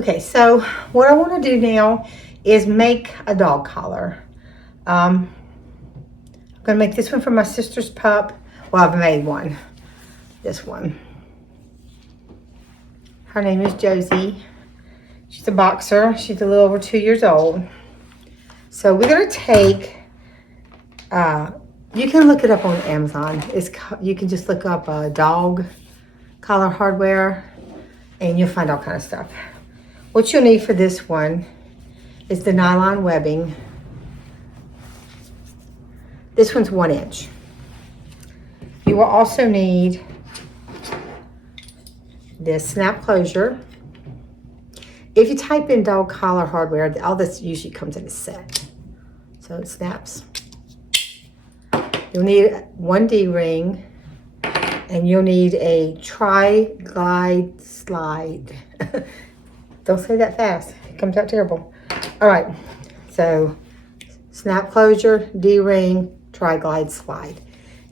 Okay, so what I want to do now is make a dog collar. I'm going to make this one for my sister's pup. Well, I've made one. This one. Her name is Josie. She's a boxer. She's a little over 2 years old. So we're going to take, you can look it up on Amazon. You can just look up dog collar hardware and you'll find all kind of stuff. What you'll need for this one is the nylon webbing. This one's 1 inch. You will also need this snap closure. If you type in dog collar hardware, all this usually comes in a set. So it snaps. You'll need 1 D-ring, and you'll need a tri-glide slide. Don't say that fast. It comes out terrible. All right. So snap closure, D-ring, tri-glide slide.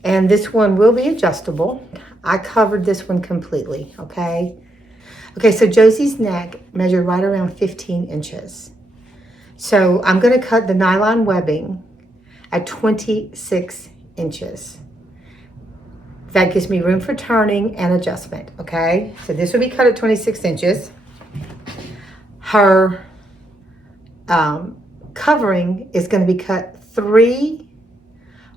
And this one will be adjustable. I covered this one completely, okay? Okay, so Josie's neck measured right around 15 inches. So I'm gonna cut the nylon webbing at 26 inches. That gives me room for turning and adjustment, okay? So this will be cut at 26 inches. Her covering is gonna be cut 3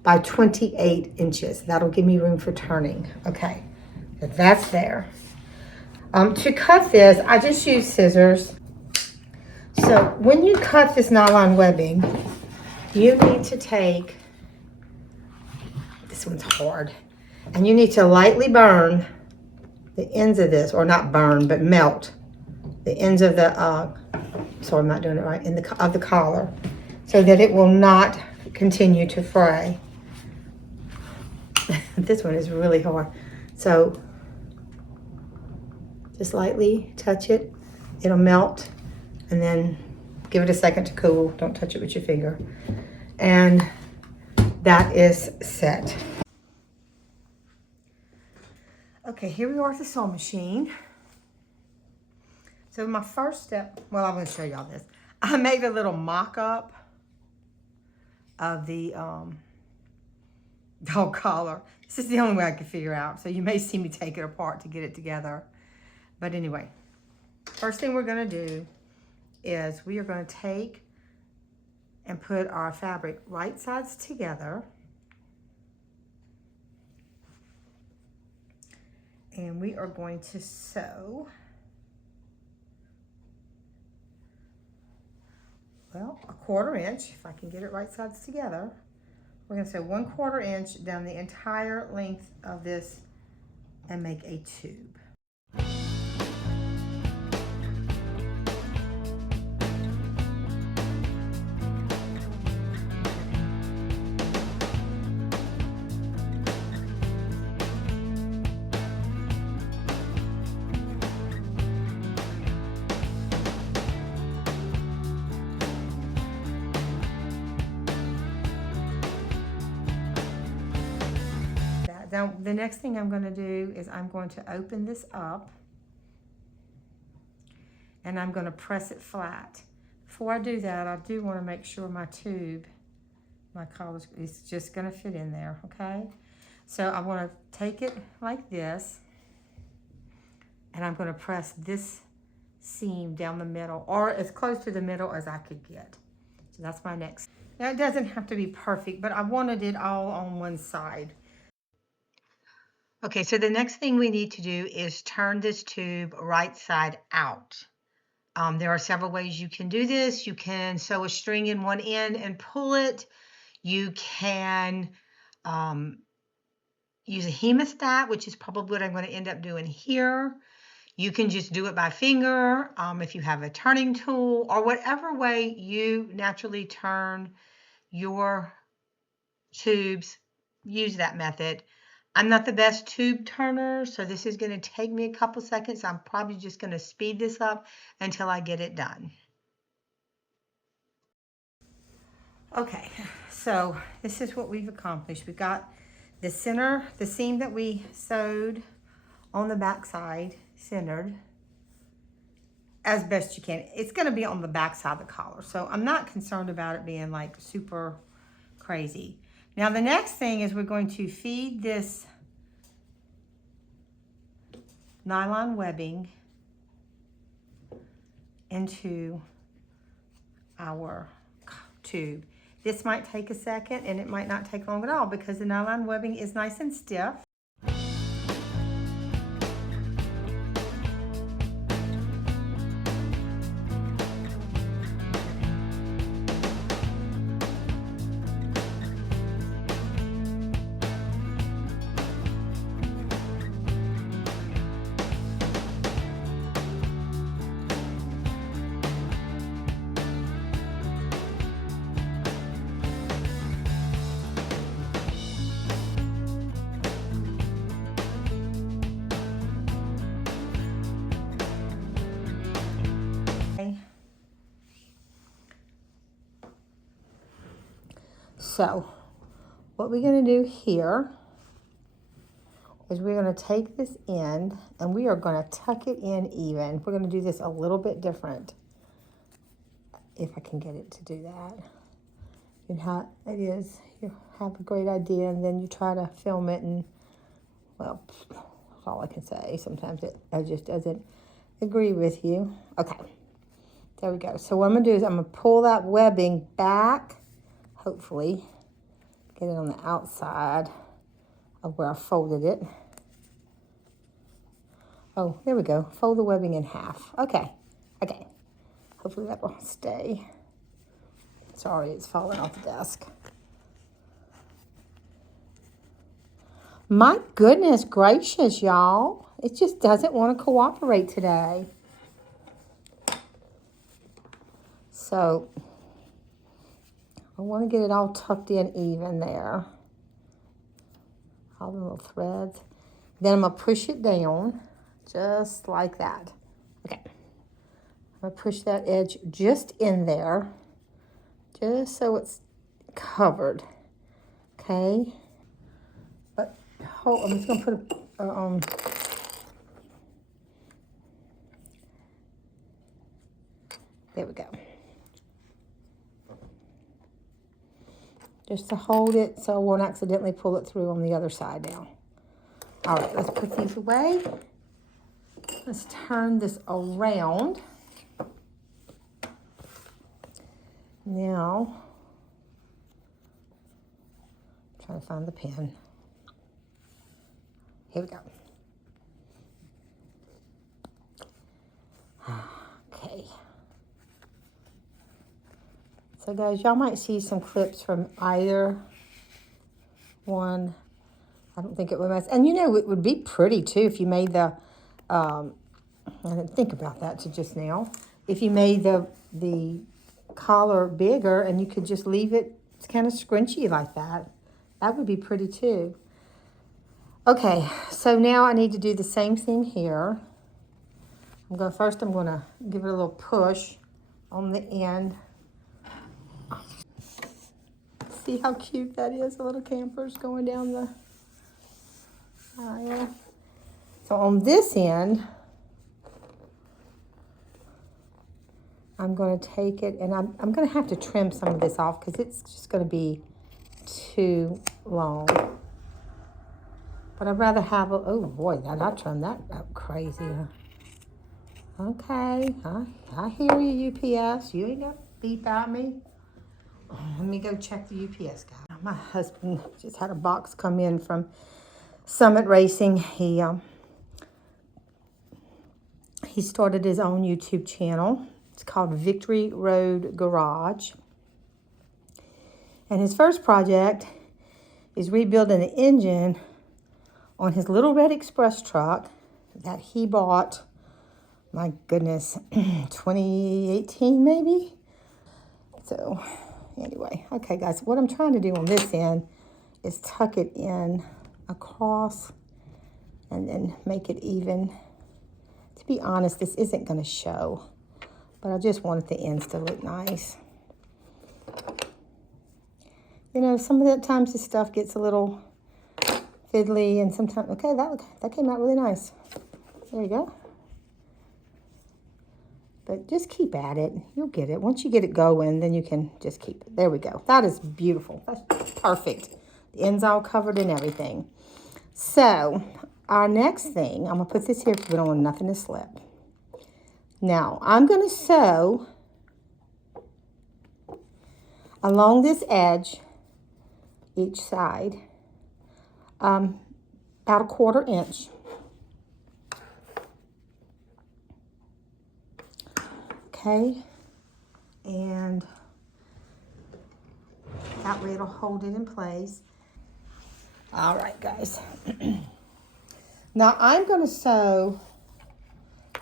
by 28 inches. That'll give me room for turning. Okay, so that's there. To cut this, I just use scissors. So when you cut this nylon webbing, you need to take, this one's hard, and you need to lightly burn the ends of this, or not burn, but melt the ends of the, sorry, I'm not doing it right, of the collar, so that it will not continue to fray. This one is really hard. So just lightly touch it. It'll melt, and then give it a second to cool. Don't touch it with your finger. And that is set. Okay, here we are at the sewing machine. So my first step, well, I'm going to show y'all this. I made a little mock-up of the dog collar. This is the only way I could figure out. So you may see me take it apart to get it together. But anyway, first thing we're gonna do is we are gonna take and put our fabric right sides together. And we are going to sew, well, a 1/4 inch, if I can get it right sides together. We're going to sew 1/4 inch down the entire length of this and make a tube. Now, the next thing I'm going to do is I'm going to open this up and I'm going to press it flat. Before I do that, I do want to make sure my tube, my collar, is just going to fit in there, okay? So I want to take it like this, and I'm going to press this seam down the middle, or as close to the middle as I could get. So that's my next. Now, it doesn't have to be perfect, but I wanted it all on one side. Okay, so the next thing we need to do is turn this tube right side out. There are several ways you can do this. You can sew a string in one end and pull it. You can use a hemostat, which is probably what I'm going to end up doing here. You can just do it by finger if you have a turning tool, or whatever way you naturally turn your tubes, use that method. I'm not the best tube turner, so this is going to take me a couple seconds. I'm probably just going to speed this up until I get it done. Okay, so this is what we've accomplished. We got the center, the seam that we sewed on the back side centered. as best you can. It's going to be on the back side of the collar, so I'm not concerned about it being like super crazy. Now the next thing is we're going to feed this nylon webbing into our tube. This might take a second, and it might not take long at all because the nylon webbing is nice and stiff. So what we're going to do here is we're going to take this end and we are going to tuck it in even. We're going to do this a little bit different, if I can get it to do that. And how it is, you have a great idea and then you try to film it, and well, that's all I can say. Sometimes it just doesn't agree with you. Okay, there we go. So what I'm going to do is I'm going to pull that webbing back, hopefully get it on the outside of where I folded it. Oh, there we go. Fold the webbing in half. Okay. Hopefully that will stay. Sorry, it's falling off the desk. My goodness gracious, y'all. It just doesn't want to cooperate today. So I want to get it all tucked in even there. All the little threads. Then I'm going to push it down just like that. Okay. I'm going to push that edge just in there, just so it's covered. Okay. But I'm just going to put there we go. Just to hold it so I won't accidentally pull it through on the other side now. All right, let's put these away. Let's turn this around. Now, I'm trying to find the pen. Here we go. Okay. So guys, y'all might see some clips from either one. I don't think it would mess. And you know, it would be pretty too if you made the, I didn't think about that till just now. If you made the collar bigger and you could just leave it kind of scrunchy like that, that would be pretty too. Okay, so now I need to do the same thing here. First I'm going to give it a little push on the end. See how cute that is, the little campers going down the aisle. So on this end, I'm going to take it, and I'm going to have to trim some of this off because it's just going to be too long. But I'd rather have a, oh boy, I trimmed that up crazy. Okay, I hear you, UPS. You ain't got to beep at me. Let me go check the UPS guy. My husband just had a box come in from Summit Racing. He started his own YouTube channel. It's called Victory Road Garage. And his first project is rebuilding the engine on his little red express truck that he bought, my goodness, 2018 maybe? So anyway, okay guys, what I'm trying to do on this end is tuck it in across and then make it even. To be honest, this isn't going to show, but I just wanted the ends to look nice. You know, some of the times this stuff gets a little fiddly, and sometimes, okay, that came out really nice. There you go. But just keep at it. You'll get it. Once you get it going, then you can just keep it. There we go. That is beautiful. That's perfect. The end's all covered and everything. So our next thing, I'm going to put this here because we don't want nothing to slip. Now, I'm going to sew along this edge, each side, about a 1/4 inch. Okay, and that way it'll hold it in place. All right, guys. Now I'm going to sew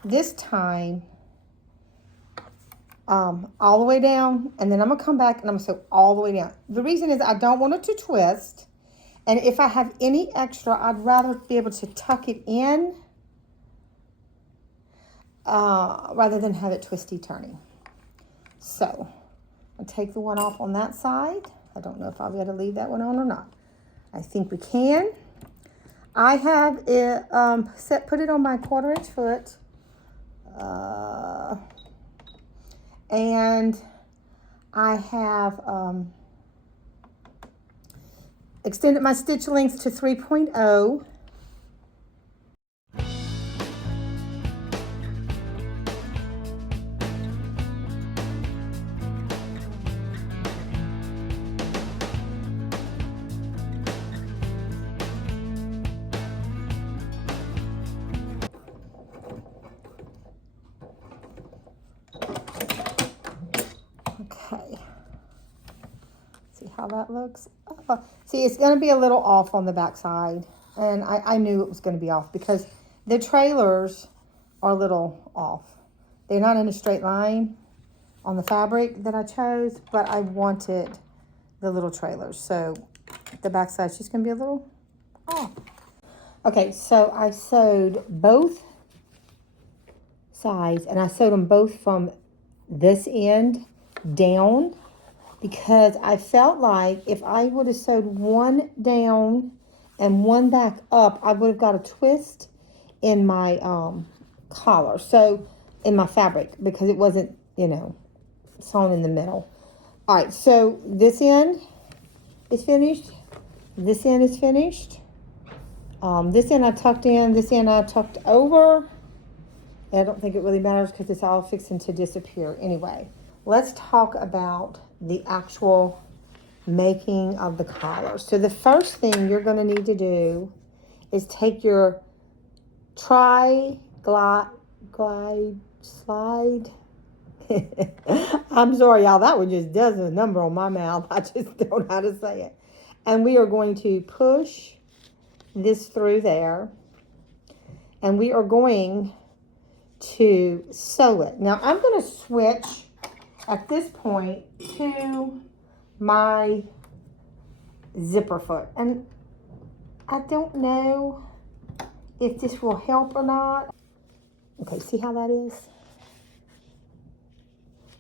this time all the way down, and then I'm going to come back and I'm going to sew all the way down. The reason is I don't want it to twist, and if I have any extra, I'd rather be able to tuck it in rather than have it twisty-turny. So I'll take the one off on that side. I don't know if I'll be able to leave that one on or not. I think we can. I have it put it on my 1/4 inch foot. And I have extended my stitch length to 3.0. Okay. See how that looks? See, it's going to be a little off on the back side. And I knew it was going to be off because the trailers are a little off. They're not in a straight line on the fabric that I chose, but I wanted the little trailers. So the back side's just going to be a little off. Okay, so I sewed both sides, and I sewed them both from this end down because I felt like if I would have sewed one down and one back up, I would have got a twist in my collar, so in my fabric, because it wasn't, you know, sewn in the middle. All right, so this end is finished. This end is finished. This end I tucked in, this end I tucked over. I don't think it really matters because it's all fixing to disappear anyway. Let's talk about the actual making of the collar. So the first thing you're going to need to do is take your glide slide. I'm sorry, y'all. That one just does a number on my mouth. I just don't know how to say it. And we are going to push this through there. And we are going to sew it. Now, I'm going to switch at this point to my zipper foot. And I don't know if this will help or not. Okay, see how that is?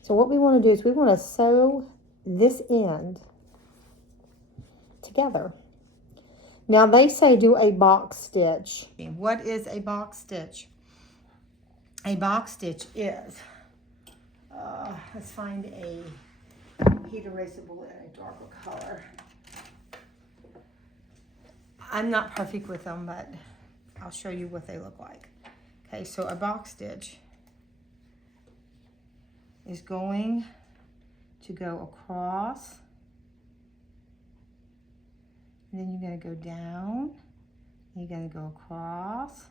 So what we want to do is we want to sew this end together. Now they say do a box stitch. What is a box stitch? A box stitch is, let's find a heat erasable in a darker color. I'm not perfect with them, but I'll show you what they look like. Okay, so a box stitch is going to go across, and then you're going to go down, you're going to go across,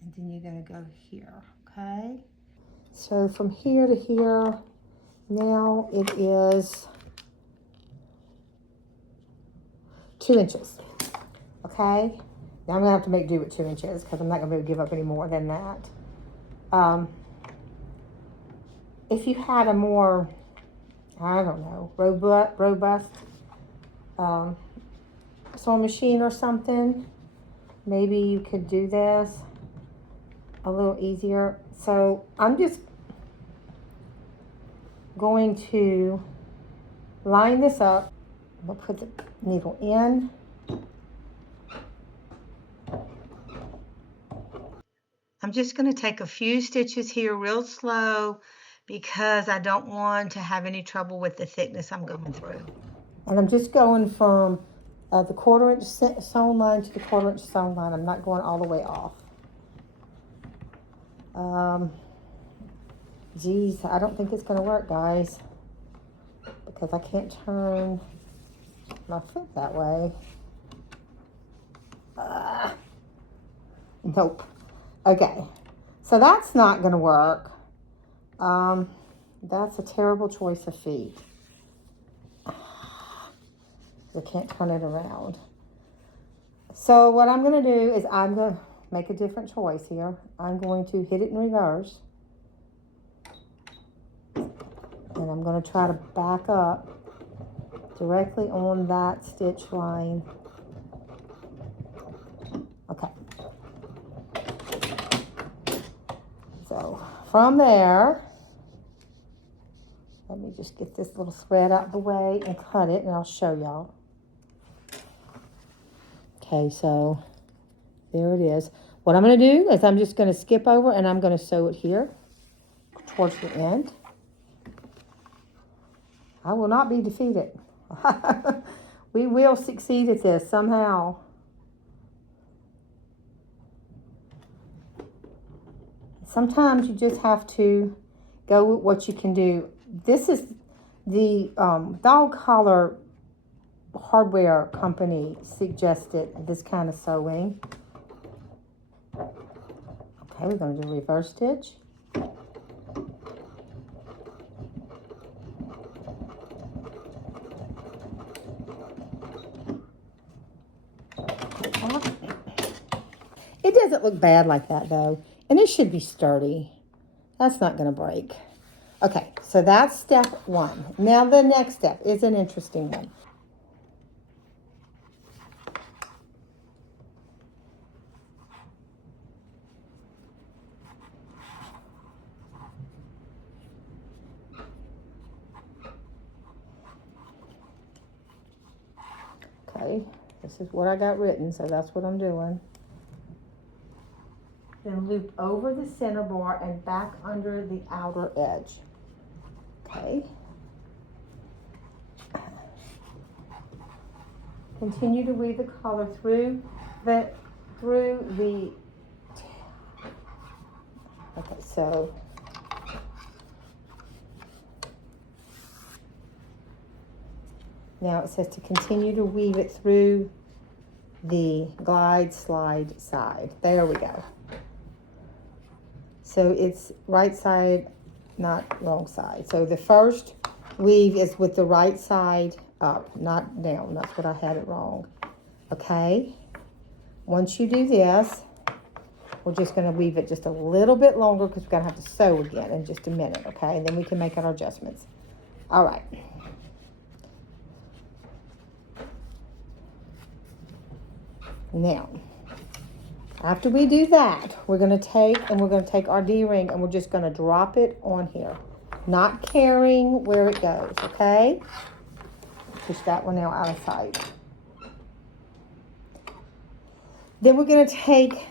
and then you're going to go here, okay? So from here to here, now it is 2 inches, okay? Now I'm going to have to make do with 2 inches because I'm not going to be able to give up any more than that. If you had a more, I don't know, robust sewing machine or something, maybe you could do this a little easier. So I'm just going to line this up. We'll put the needle in. I'm just going to take a few stitches here real slow because I don't want to have any trouble with the thickness I'm going through. And I'm just going from the 1/4 inch sewn line to the 1/4 inch sewn line. I'm not going all the way off. Geez, I don't think it's going to work, guys, because I can't turn my foot that way. Nope. Okay, so that's not going to work. That's a terrible choice of feet. I can't turn it around. So what I'm going to do is I'm going to make a different choice here. I'm going to hit it in reverse. And I'm going to try to back up directly on that stitch line. Okay. So from there, let me just get this little thread out of the way and cut it, and I'll show y'all. Okay, so there it is. What I'm going to do is I'm just going to skip over and I'm going to sew it here towards the end. I will not be defeated. We will succeed at this somehow. Sometimes you just have to go with what you can do. This is the dog collar hardware company suggested this kind of sewing. Okay, we're going to do a reverse stitch. It doesn't look bad like that though, and it should be sturdy. That's not going to break. Okay, so that's step one. Now the next step is an interesting one. Okay, this is what I got written, so that's what I'm doing. Then loop over the center bar and back under the outer edge. Okay. Continue to weave the collar through the okay, so now it says to continue to weave it through the glide slide side. There we go. So it's right side, not wrong side. So the first weave is with the right side up, not down. That's what I had it wrong. Okay. Once you do this, we're just going to weave it just a little bit longer because we're going to have to sew again in just a minute. Okay. And then we can make our adjustments. All right. Now, after we do that, we're going to take our D-ring and we're just going to drop it on here, not caring where it goes, okay? Push that one now out of sight. Then we're going to take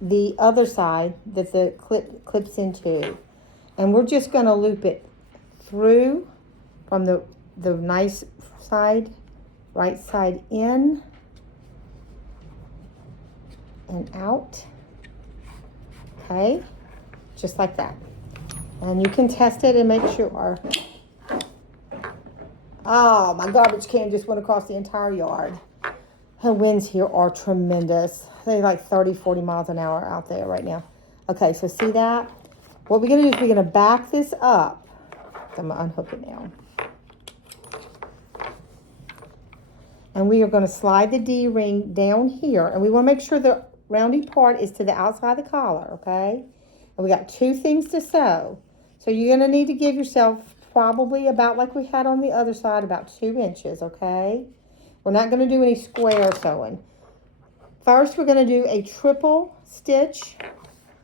the other side that the clip clips into, and we're just going to loop it through from the nice side, right side in, and out. Okay, just like that. And you can test it and make sure. Oh, my garbage can just went across the entire yard. The winds here are tremendous. They're like 30, 40 miles an hour out there right now. Okay, so see that? What we're going to do is we're going to back this up. I'm going to unhook it now. And we are going to slide the D-ring down here. And we want to make sure the roundy part is to the outside of the collar, okay? And we got 2 things to sew. So you're going to need to give yourself probably about like we had on the other side, about 2 inches, okay? We're not going to do any square sewing. First, we're going to do a triple stitch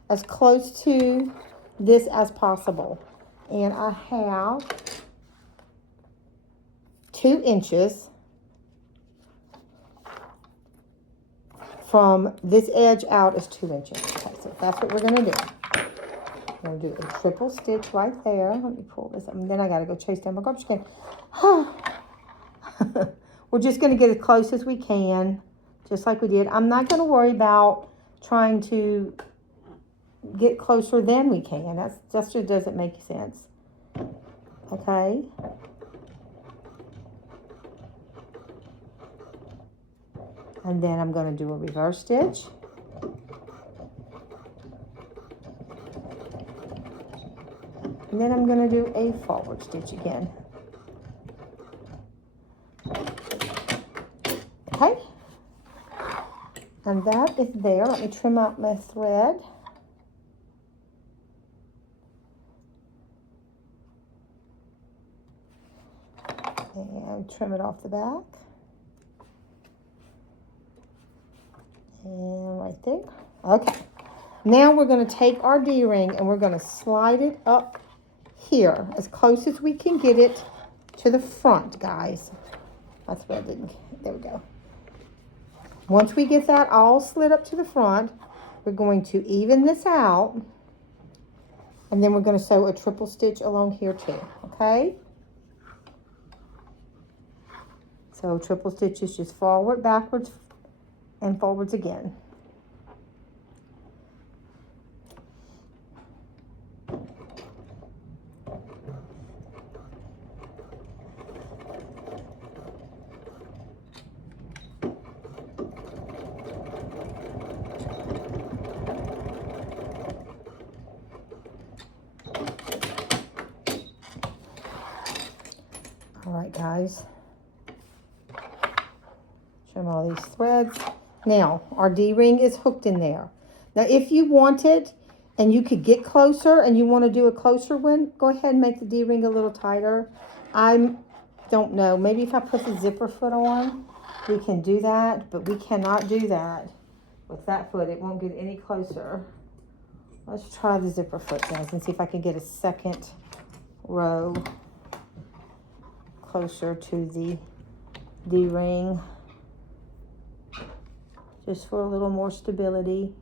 as close to this as possible. And I have 2 inches from this edge out is 2 inches. Okay, so that's what we're gonna do. I'm gonna do a triple stitch right there. Let me pull this up, and then I gotta go chase down my garbage can. We're just gonna get as close as we can, just like we did. I'm not gonna worry about trying to get closer than we can. That just doesn't make sense. Okay. And then I'm going to do a reverse stitch. And then I'm going to do a forward stitch again. Okay. And that is there. Let me trim out my thread. And trim it off the back. And right there. Okay. Now we're going to take our D-ring and we're going to slide it up here as close as we can get it to the front, guys. That's what I didn't. There we go. Once we get that all slid up to the front, we're going to even this out. And then we're going to sew a triple stitch along here too. Okay? So triple stitches just forward, backwards, and forwards again. All right, guys. Trim all these threads. Now, our D-ring is hooked in there. Now, if you wanted, and you could get closer, and you want to do a closer one, go ahead and make the D-ring a little tighter. I don't know. Maybe if I put the zipper foot on, we can do that, but we cannot do that with that foot. It won't get any closer. Let's try the zipper foot, guys, and see if I can get a second row closer to the D-ring. Just for a little more stability.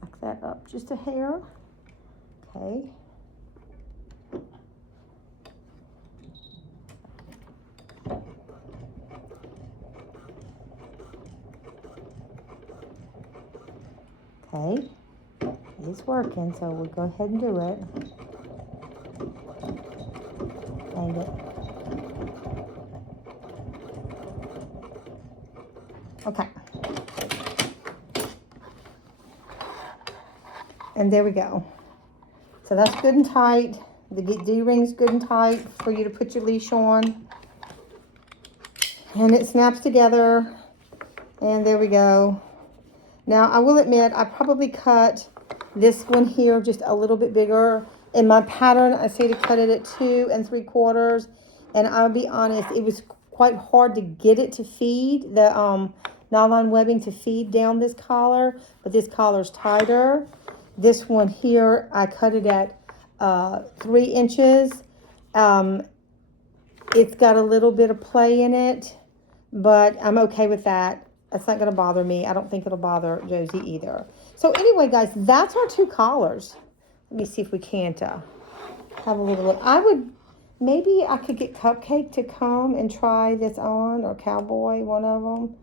Back that up just a hair. Okay. Okay. It's working, so we'll go ahead and do it. And it. Okay. And there we go. So that's good and tight. The D-ring's good and tight for you to put your leash on. And it snaps together. And there we go. Now, I will admit, I probably cut this one here just a little bit bigger. In my pattern, I say to cut it at 2 3/4. And I'll be honest, it was quite hard to get it to feed, the nylon webbing to feed down this collar. But this collar's tighter. This one here, I cut it at 3 inches. It's got a little bit of play in it, but I'm okay with that. That's not going to bother me. I don't think it'll bother Josie either. So anyway, guys, that's our 2 collars. Let me see if we can't have a little look. Maybe I could get Cupcake to come and try this on, or Cowboy, one of them.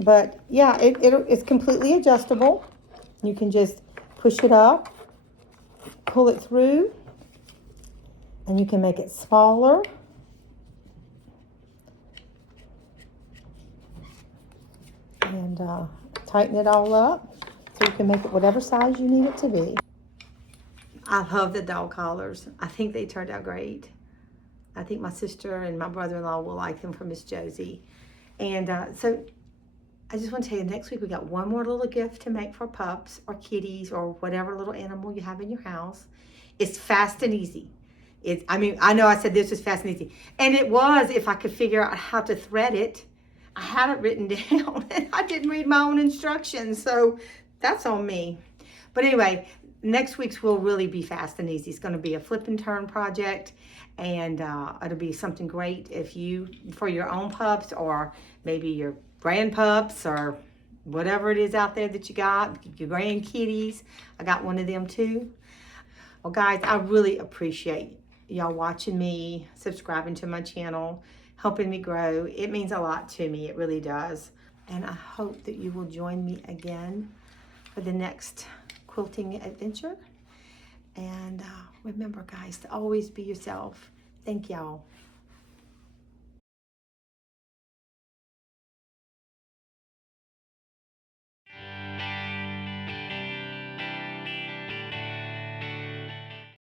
But yeah, it's completely adjustable. You can just push it up, pull it through, and you can make it smaller. And tighten it all up so you can make it whatever size you need it to be. I love the dog collars. I think they turned out great. I think my sister and my brother-in-law will like them for Miss Josie. And so I just want to tell you, next week we got one more little gift to make for pups or kitties or whatever little animal you have in your house. It's fast and easy. I know I said this was fast and easy. And it was, if I could figure out how to thread it. I had it written down and I didn't read my own instructions, so that's on me. But anyway, next week's will really be fast and easy. It's going to be a flip and turn project, and it'll be something great if you, for your own pups, or maybe your grand pups, or whatever it is out there that you got, your grand kitties. I got one of them too. Well, guys, I really appreciate y'all watching me, subscribing to my channel, helping me grow. It means a lot to me. It really does. And I hope that you will join me again for the next quilting adventure. And remember, guys, to always be yourself. Thank y'all.